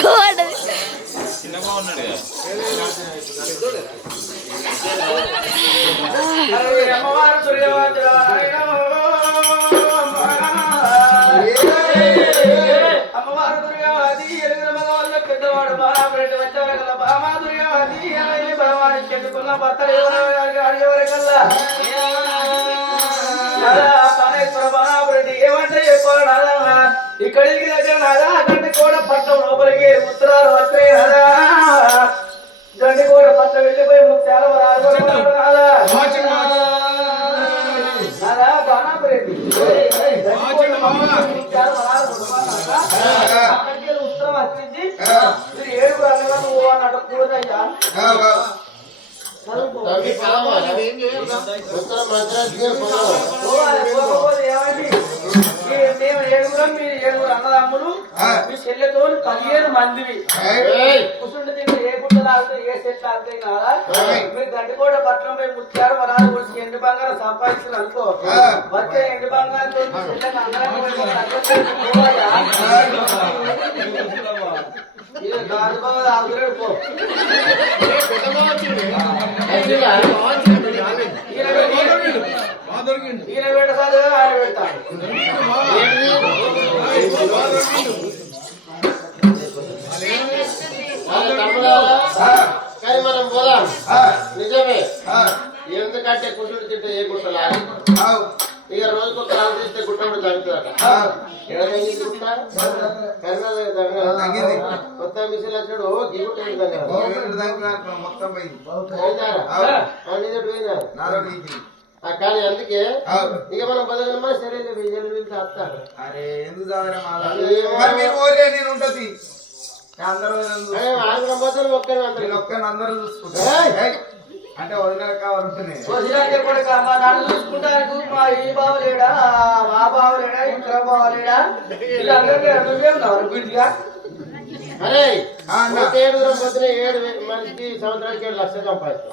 కోడ ఉన్నాడు అమ్మవారు మగవాళ్ళ పెద్దవాడు బాలాపరెడ్డి వచ్చేవారు కదా బామా దుర్యోధి అని బలవాడి చెట్టుకున్న భర్త అడిగేవారు కల్లా ఏమంటే చెప్పాడు నాదా ఇక్కడికి దగ్గర నాదా అక్కడికి కూడా పట్టం లోపలికి ఉత్తర ఉత్తరం వచ్చింది ఏడుగురు అన్నగా నువ్వు అన్నట్టు కూడదయ్యా మేము ఏడుగురం మీరు ఏడుగురు అన్నదమ్ములు మీ చెల్లెతో పదిహేను మందివి. కుసుండి మీరు గడ్డికోట పట్టణం పోయి ముత్యాలు వరాలు వచ్చి ఎండు బంగారం సంపాదించిన అనుకో. వచ్చే ఎండు బంగారంతో ఈయన పెడతాడు ఆయన పెడతాడు కానీ మనం పోదాం. నిజమే. ఎందుకంటే కుటుంబం తింటే ఏ గుట్టలాలి ఇక రోజుకు రాజు తీస్తే గుట్ట కూడా తగ్గుతుందట గుట్ట తగ్గింది. కొత్త మిషన్ వచ్చాడు. ఓ మొత్తం పోయింది. కానీ అందుకే ఇక మనం బతకమ్మా సరే అరే ఎందుకు అందరూ నన్ను అదే చూసుకుంటా. ఆంధ్ర మొత్తం ఒక్కరు అందరు నేను ఒక్కరిని అందరూ చూసుకుంటా ఏయ్! ఏయ్! అంటే వదిలేక కావాలంటున్నాయి వదిలాకే కొడుక మా నాన్న చూసుకుంటానికి మా ఈ బావ లేడా మా బావ లేడా ఇక్కడ బావ లేడా నువ్వే అరే ఏడు పొద్దున ఏడు వే- మనకి సంవత్సరానికి ఏడు లక్షలు సంపాదిస్తాం.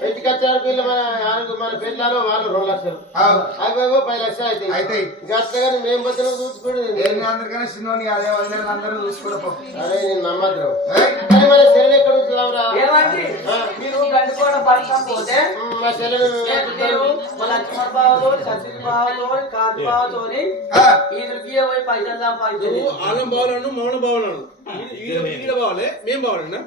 ఇంటికి వచ్చారు పిల్లలు మన ఆరు- మన పిల్లలు వాళ్ళు రెండు లక్షలు. అవి. పది లక్షలు అవుతాయి అవుతాయి. ఇంకా అట్లా మేము పొద్దున చూసుకుంటే నేను అందరికన్నా చిన్నోని అదే అందరూ చూసుకుంటా పో. అరే నేను నమ్మద్దు. ఏయ్! కానీ మన సెలవు ఎక్కడ ఉంచుదాంరా మీరు పోతే మా నేను మా లక్ష్మణ బావతో సచిన్ బావతో కాంతి బావతో ఆ, ఈ దృష్టి పోయి పైసలు సంపాదించింది ఆలం బావాలను మౌన బావాలను. ఈడ బావాలే మేం బావాలన్నా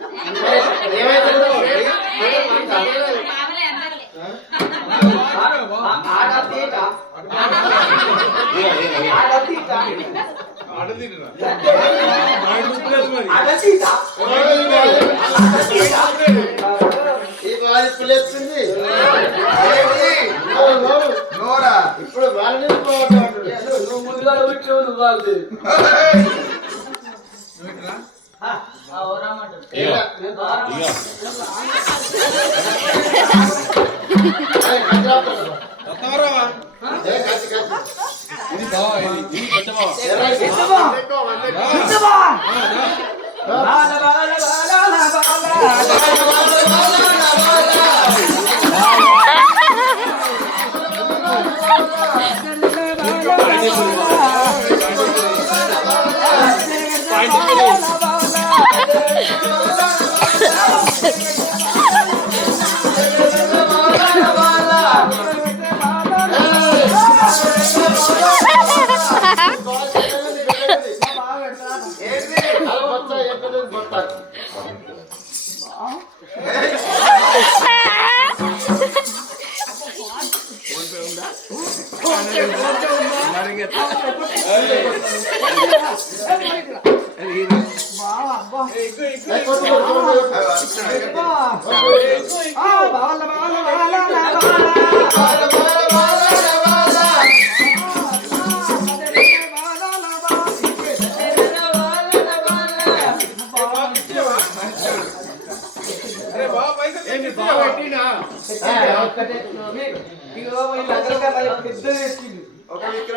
ఇప్పుడు వాళ్ళ నుంచి పోవట్లేదు నువ్వు ముందుగా నువ్వు వాళ్ళు ఇది అలా మొత్తం పైసలు ఇగో ఒక విక్రమ్